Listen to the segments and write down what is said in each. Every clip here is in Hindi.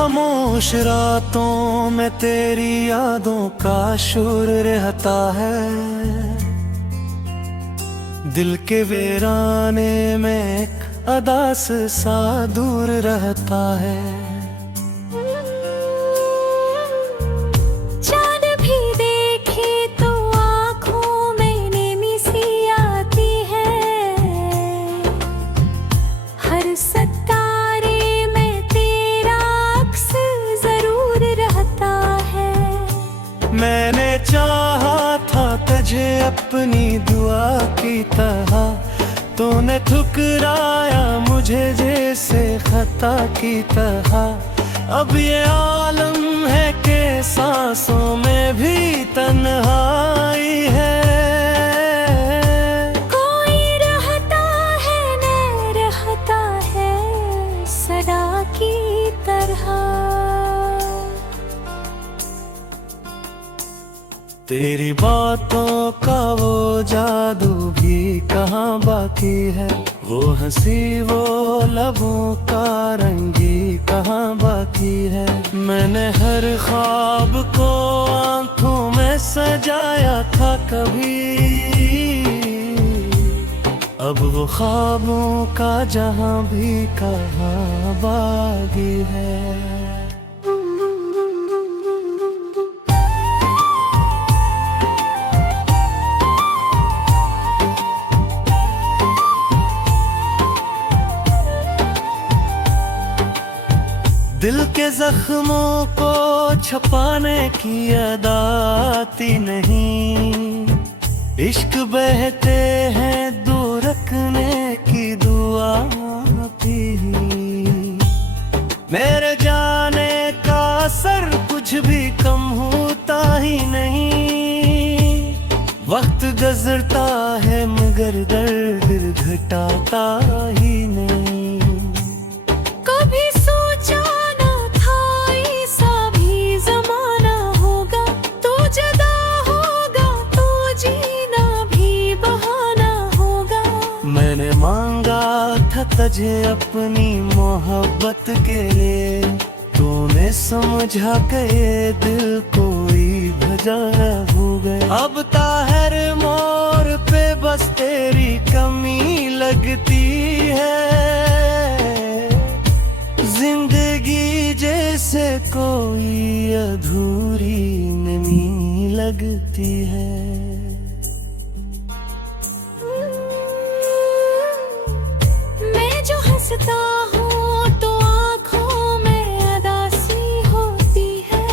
खामोश रातों में तेरी यादों का शोर रहता है, दिल के वीराने में एक अदास सा दूर रहता है। चाँद भी देखे तो आँखों में नेमी सी आती है, हर सितारे में तेरा अक्स जरूर रहता है। मैंने चाहा था तुझे अपनी दुआ की तरह, तूने ठुकराया मुझे जैसे खता की तरह। अब ये आलम है कि सांसों में भी तन्हाई है। कोई रहता है न रहता है सदा की तरह। तेरी बातों का वो जादू भी कहाँ बाकी है, वो हंसी वो लबों का रंगी कहाँ बाकी है। मैंने हर ख्वाब को आंखों में सजाया था कभी, अब वो ख्वाबों का जहां भी कहाँ बाकी है। दिल के जख्मों को छपाने की अदाती नहीं, इश्क बहते हैं दूर रखने की दुआ भी। मेरे जाने का असर कुछ भी कम होता ही नहीं, वक्त गुजरता है मगर दर्द घटाता ही नहीं। कभी सोचा न था ऐसा भी ज़माना होगा, तू जुदा होगा तो जीना भी बहाना होगा। मैंने मांगा था तुझे अपनी मोहब्बत के लिए, तूने समझा के ये दिल कोई भजाना हो गए। अब ताहर मोर पे बस तेरी कमी लगती है, जिंदगी जैसे कोई अधूरी नमी लगती है। मैं जो हंसता हूँ तो आँखों में अदासी होती है,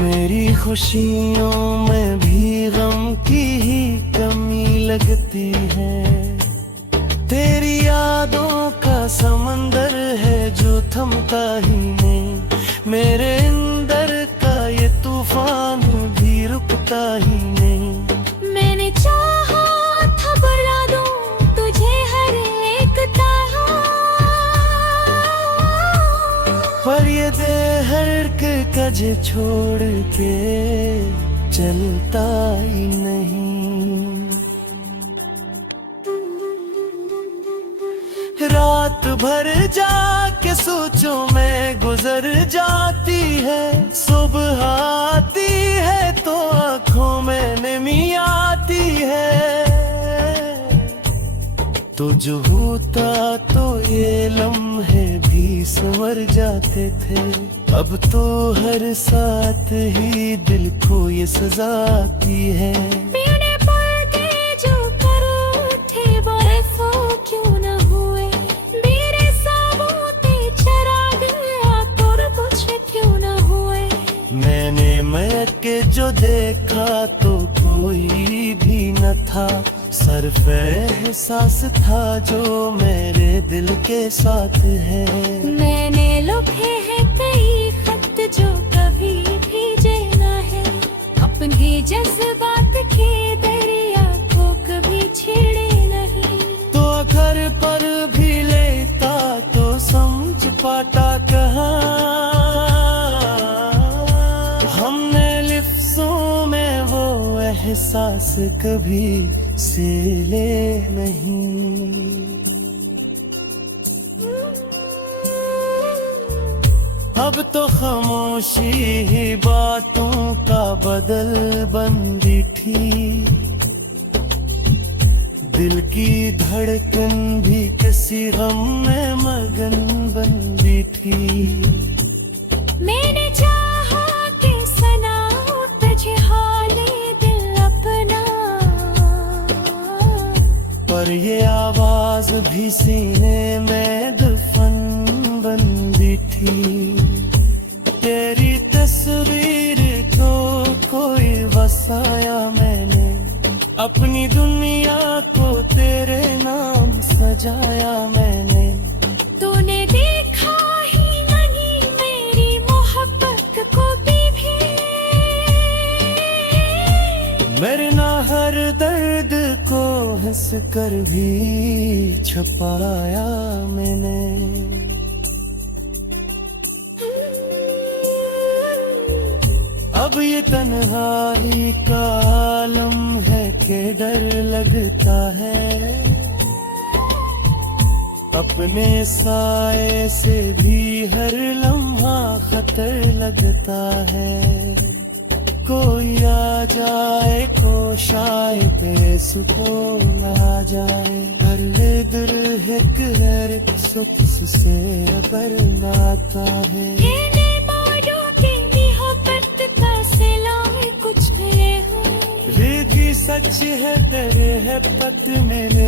मेरी खुशियों में भी गम की ही कमी लगती है। तेरी यादों का समंदर है जो थमता ही नहीं, मेरे अंदर का ये तूफान भी रुकता ही नहीं। मैंने चाहा था बड़ा दूं तुझे हर एक तरह, पर ये देहर्क कजे छोड़ के चलता ही नहीं। रात भर जाके सोचों में गुजर जाती है, सुबह आती है तो आँखों में नमी आती है। तो जो होता तो ये लम्हे भी संवर जाते थे, अब तो हर साथ ही दिल को ये सजा आती है। पीने पड़ के जो कर उठे बरसों क्यों न हुए, मेरे साबूते चराग आतुर कुछ क्यों न हुए। मैंने महक के जो देखा तो कोई भी न था, सिर्फ एहसास था जो मेरे दिल के साथ है। मैंने लिखे हैं कई खत जो कभी भेजे न है, अपने जज्बात के दरिया को कभी छेड़े नहीं। तो घर पर भी लेता तो समझ पाता कहाँ, हमने लिफ्ज़ों में वो एहसास कभी से ले नहीं। अब तो खामोशी ही बातों का बदल बंदी थी। दिल की धड़कन भी किसी गम में मगन बंदी थी। मैंने चाहा कि सुनाऊं तुझे हाले दिल अपना, पर ये आवाज भी सीने में दफन बंदी थी। तेरी तस्वीर तो कोई वसाया मैंने, अपनी दुनिया को तेरे नाम सजाया मैंने। तूने देखा ही नहीं मेरी मोहब्बत को भी मेरे ना हर दर्द को हंस कर भी छुपाया मैंने। अब ये तन्हाई का आलम है कि डर लगता है। अपने साए से भी हर लम्हा खतर लगता है। कोई आ जाए कोशाए पे सुकून आ जाए, हर दिल एक हर सुख से पर नाता है। सच है तेरे है पत मेरे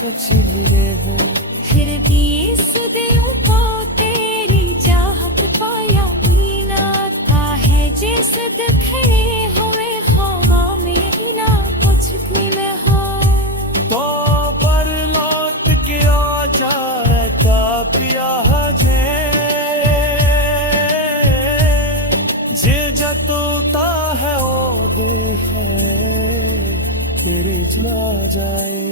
कुछ लिए हो। फिर भी इस दिल को तेरी चाहत पाया भी ना था है। जिस खड़े हुए हवा में ना कुछ भी में हो, तो पर लौट के आ जाए पिया जे जतोता है ओ दे है तेरे चला जाए।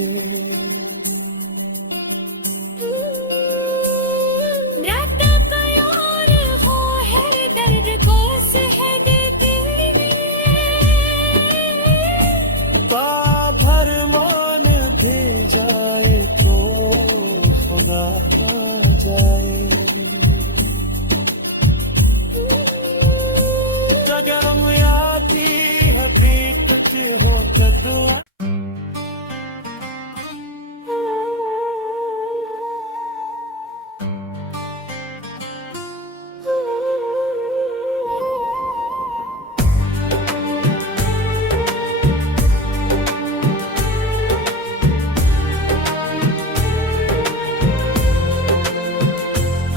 रात का यार हो हर दर्द को सहद दिल का भर मान भी जाए तो खुदा आ जाए। गरम आती है पीट हो कदुआ।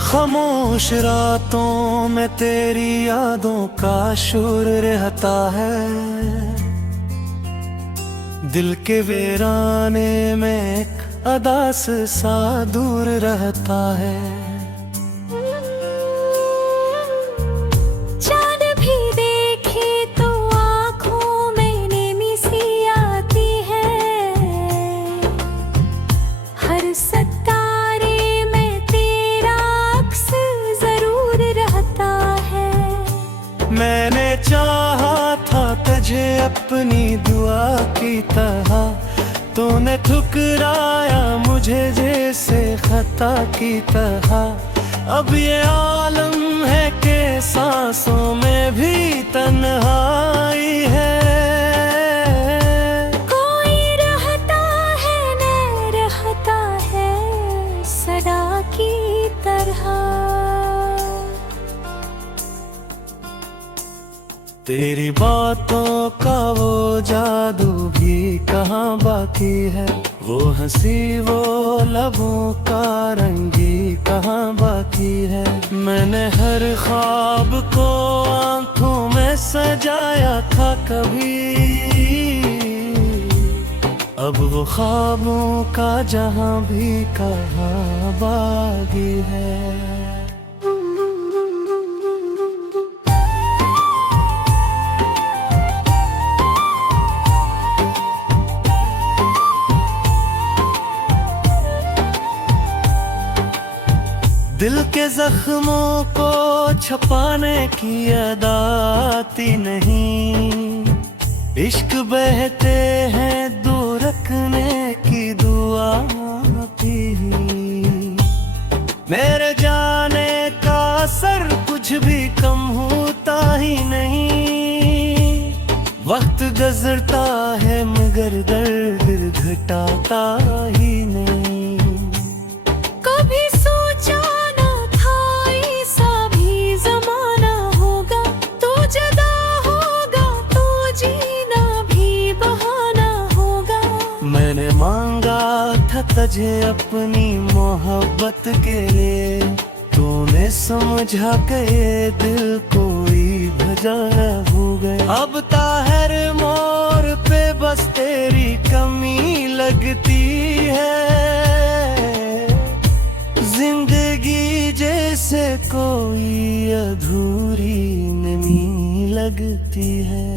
खामोश रातों में तेरी यादों का शोर रहता है। दिल के वीराने में एक अदास सा दूर रहता है। चांद भी देखे तो आँखों में नेमी सी आती है। हर सितारे में तेरा अक्स जरूर रहता है। मैंने चाहा था तुझे अपनी दुआ की तरह, तूने ठुकराया मुझे जैसे खता की तरह। अब ये आलम है कि सांसों में भी तन्हाई है। कोई रहता है न रहता है सदा की तरह। तेरी बातों का वो जादू भी कहाँ बाकी है। वो हंसी वो लबों का रंगी कहाँ बाकी है। मैंने हर ख्वाब को आंखों में सजाया था कभी, अब वो ख्वाबों का जहां भी कहाँ बाकी है। दिल के जख्मों को छुपाने की अदाती नहीं। इश्क बहते हैं दूर रखने की दुआ भी। मेरे जाने का असर कुछ गुजरता है मगर दर्द घटाता ही नहीं। कभी सोचा न था ऐसा भी जमाना होगा, तू जुदा होगा तो जीना भी बहाना होगा। मैंने मांगा था तुझे अपनी मोहब्बत के लिए, तूने समझा के ये दिल कोई भजा हो गए। अब ताहर मोर पे बस तेरी कमी लगती है, जिंदगी जैसे कोई अधूरी नमी लगती है।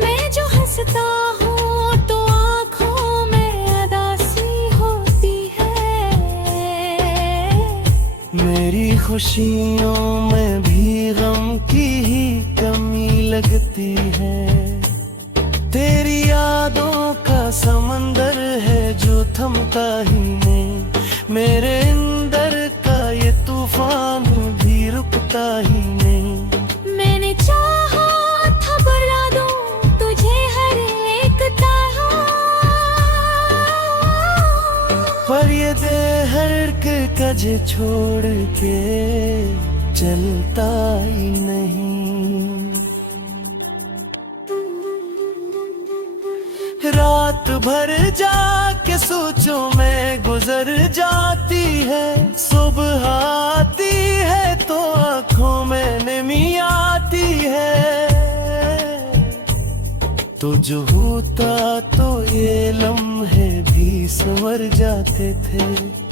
मैं जो हंसता हूँ तो आँखों में अदासी होती है, मेरी खुशियों में भी गम की ही कमी लगती है। तेरी यादों का समंदर है जो थमता ही नहीं, मेरे अंदर का ये तूफान भी रुकता ही नहीं। मैंने चाहा था बुला दूं तुझे हर एक तरह, पर ये देहर्क कजे छोड़ के चलता ही नहीं। रात भर जाके सोचों में गुजर जाती है, सुबह आती है तो आंखों में नमी आती है। तो जो होता तो ये लम्हे भी संवर जाते थे,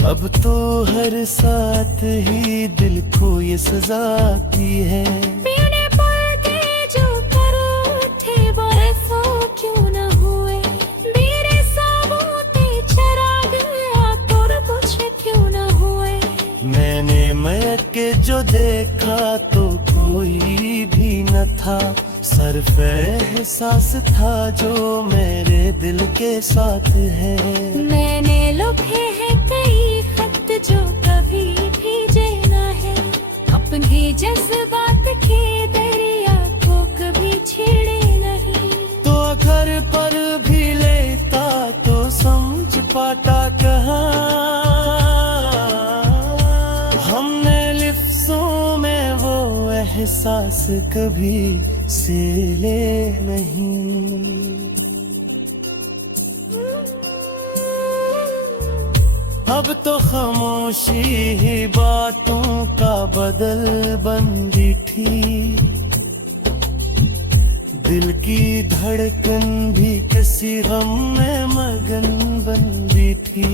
अब तो हर साथ ही दिल को ये सजा आती है। पीने पड़ते जो कर उठे बरसों क्यों न हुए, मेरे साबूते चराग आतुर कुछ क्यों न हुए। मैंने महक के जो देखा तो कोई भी न था, सिर्फ एहसास था जो मेरे दिल के साथ है। मैंने लिखे हैं कई खत जो कभी भेजे न है, अपने जज्बात के दरिया को कभी छेड़े नहीं। तो अगर पर भी लेता तो समझ पाता कहाँ, हमने लिफ्ज़ों में वो एहसास कभी से ले नहीं। अब तो खामोशी ही बातों का बदल बन बैठी, दिल की धड़कन भी किसी गम में मगन बन बैठी।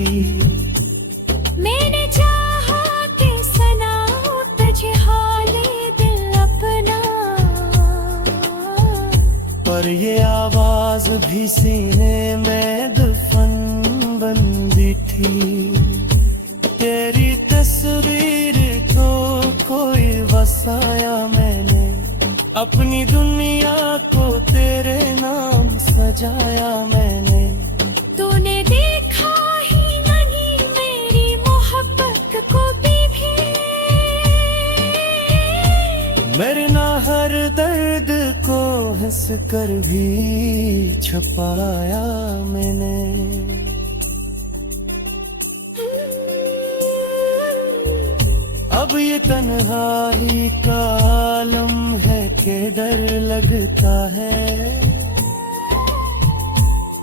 मैंने चाहा कि सुनाऊं तुझे हाले दिल अपना, पर ये आवाज भी सीने में दफन बन बैठी। तेरी तस्वीर तो कोई वसाया मैंने, अपनी दुनिया को तेरे नाम सजाया मैंने। तूने देखा ही नहीं मेरी मोहब्बत को भी मेरे ना हर दर्द को हंस कर भी छपाया मैंने। अब ये तन्हाई का आलम है कि डर लगता है,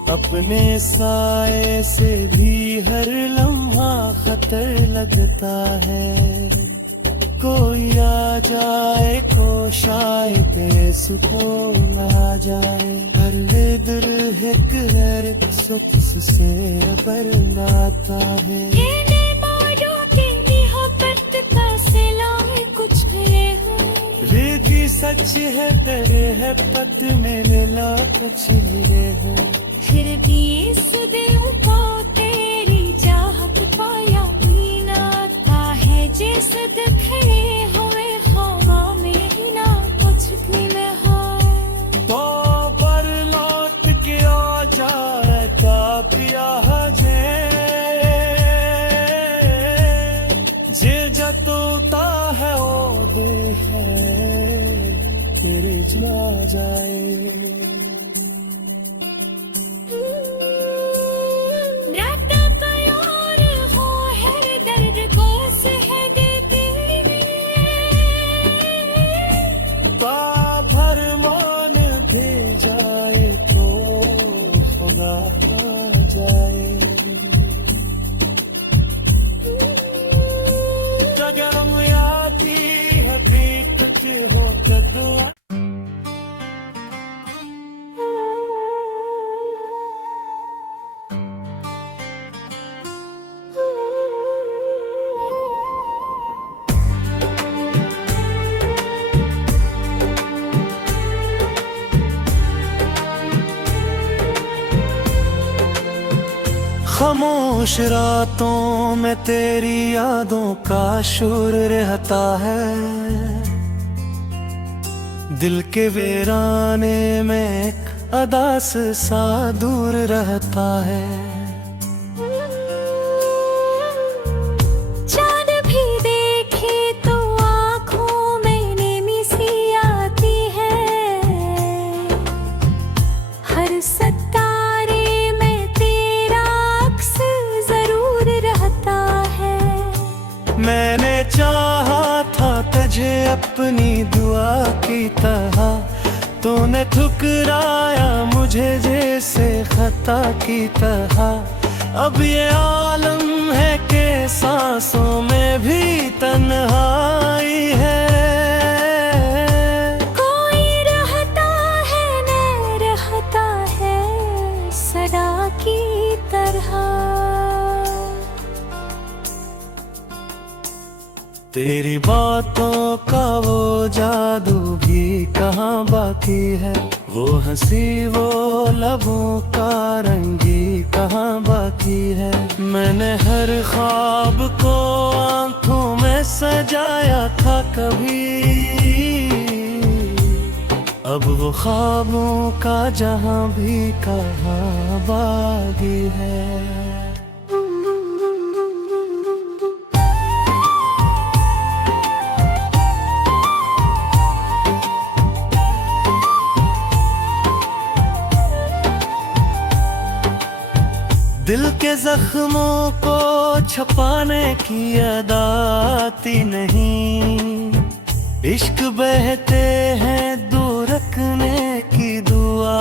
अपने साए से भी हर लम्हा खतर लगता है। कोई आ जाए कोशाए पे सुकून आ जाए, हर दिल एक हर सुख से पर नाता है। रेती सच है तेरे है पत मेरे लाख मिले हो, फिर भी इस दिल को तेरी चाहत पाया भी ना आता है। जिस दिखने हुए हवा में ना कुछ मिले हो, तो पर लौट के आ जाए क्या पिया जे जतोता है ओ दे है। आ जाए। राता कोई और हो हर दर्द को सह देती, भर मान भी जाए तो खुदा आ जाए। जगम आती है बीत हो दुआ। खामोश रातों में तेरी यादों का शोर रहता है, दिल के वीराने में एक अदास सा दूर रहता है। चांद भी देखे तो आँखों में नेमी सी आती है, हर सितारे में तेरा अक्स जरूर रहता है। मैंने चाहा था तुझे अपनी दुआ की तरह, तूने ठुकराया मुझे जैसे खता की तरह। अब ये आलम है कि सांसों में भी तन्हाई है। कोई रहता है न रहता है सदा की तरह। तेरी बातों का वो जादू भी कहाँ बाकी है, वो हंसी वो लबों का रंगी कहाँ बाकी है। मैंने हर ख्वाब को आंखों में सजाया था कभी, अब वो ख्वाबों का जहां भी कहाँ बाकी है। दिल के जख्मों को छपाने की अदाती नहीं, इश्क बहते हैं दूर रखने की दुआ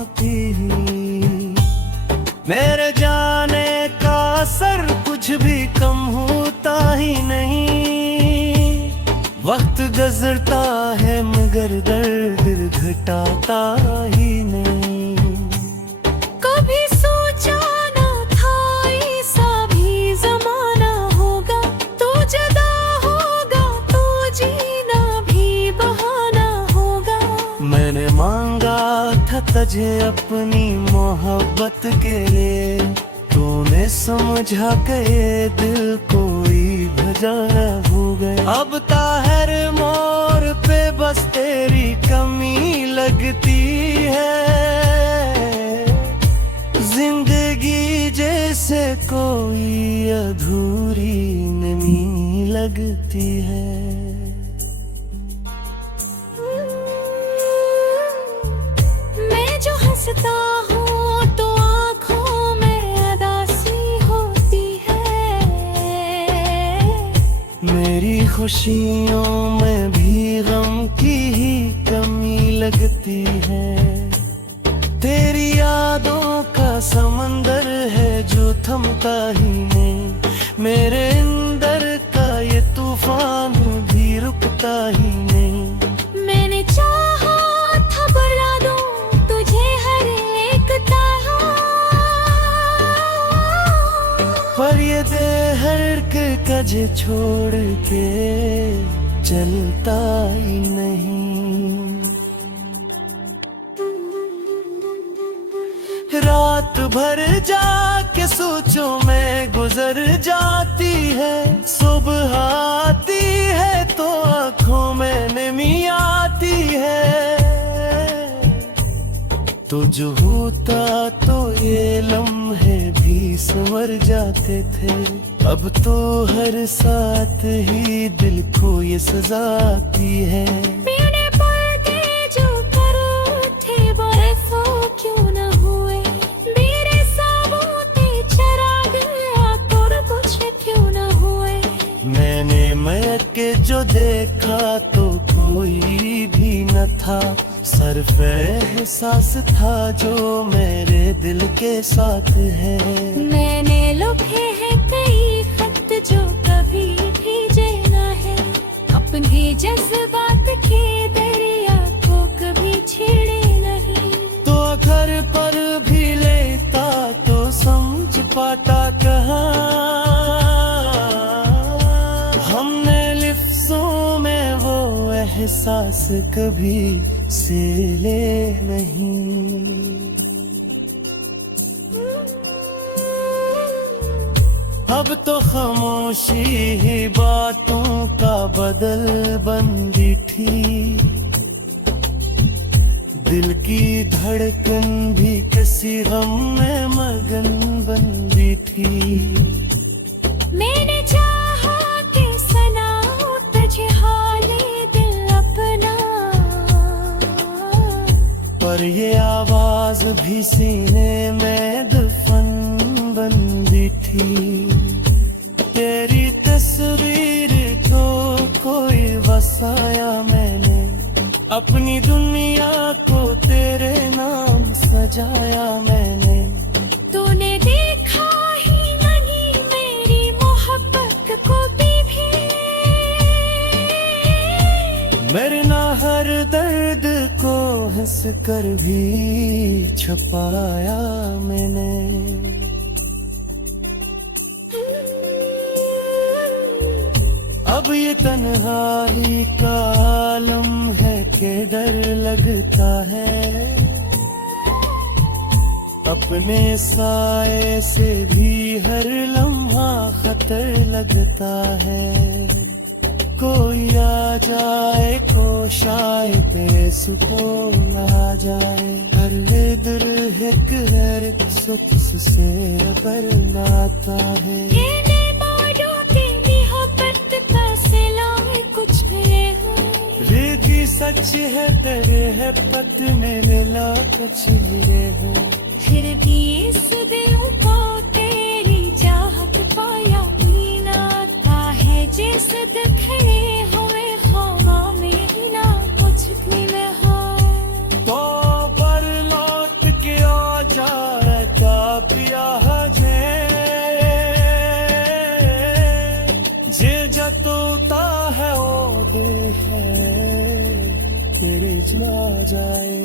आती। मेरे जाने का असर कुछ भी कम होता ही नहीं, वक्त गुजरता है मगर दर्द घटाता ही नहीं। कभी सोचा न था ऐसा भी जमाना होगा, तू जुदा होगा तो जीना भी बहाना होगा। मैंने मांगा था तुझे अपनी मोहब्बत के लिए, तूने समझा कि ये दिल कोई भजाना हो गया। अब ताहर मोर पे बस तेरी कमी लगती है, जिंदगी जैसे कोई अधूरी नमी लगती है। मैं जो हंसता हूँ तो आँखों में अदासी होती है, मेरी खुशियों में भी गम की ही कमी लगती है। तेरी यादों का समंदर है जो थमता ही नहीं, मेरे अंदर का ये तूफान भी रुकता ही नहीं। मैंने चाहा था बड़ा दूं तुझे हर एक तरह, पर ये देहर्क कजे छोड़ के चलता ही नहीं। रात भर जाके सोचों में गुजर जाती है, सुबह आती है तो आँखों में नमी आती है। तो जो होता तो ये लम्हे भी संवर जाते थे, अब तो हर साथ ही दिल को ये सजा आती है। पीने पड़ के सिर्फ एहसास था जो मेरे दिल के साथ है। मैंने लिखे हैं कई खत जो कभी भेजे न है, अपने जज्बात के दरिया को कभी छेड़े नहीं। तो अगर पर भी लेता तो समझ पाता कहाँ, हमने लिफ्ज़ों में वो एहसास कभी से ले नहीं। अब तो खामोशी ही बातों का बदल बंदी थी, दिल की धड़कन भी किसी गम में मगन बंदी थी। मैंने चाहा कि सुनाऊं तुझे हाले दिल अपना, पर ये आवाज भी सीने में दफन बंदी थी। तेरी तस्वीर तो कोई वसाया मैंने, अपनी दुनिया को तेरे नाम सजाया मैंने। तूने देखा ही नहीं मेरी मोहब्बत को भी मेरे ना हर दर्द को हंस कर भी छुपाया मैंने। अब ये तन्हाई का आलम है कि डर लगता है, अपने साए से भी हर लम्हा खतर लगता है। कोई आ जाए को शायद सुकून आ जाए, हर दिल एक हर सुख से बरनाता है। रेती सच है तेरे है पत मेरे ला कुछ मिले हो, फिर भी इस दिल को तेरी चाहत पाया ही ना था है। जिस खड़े हुए हवा में ना कुछ मिले हो, तो पर लौट के आ जा क्या पिया जे जतोता है वो दे है तेरे जा जाए।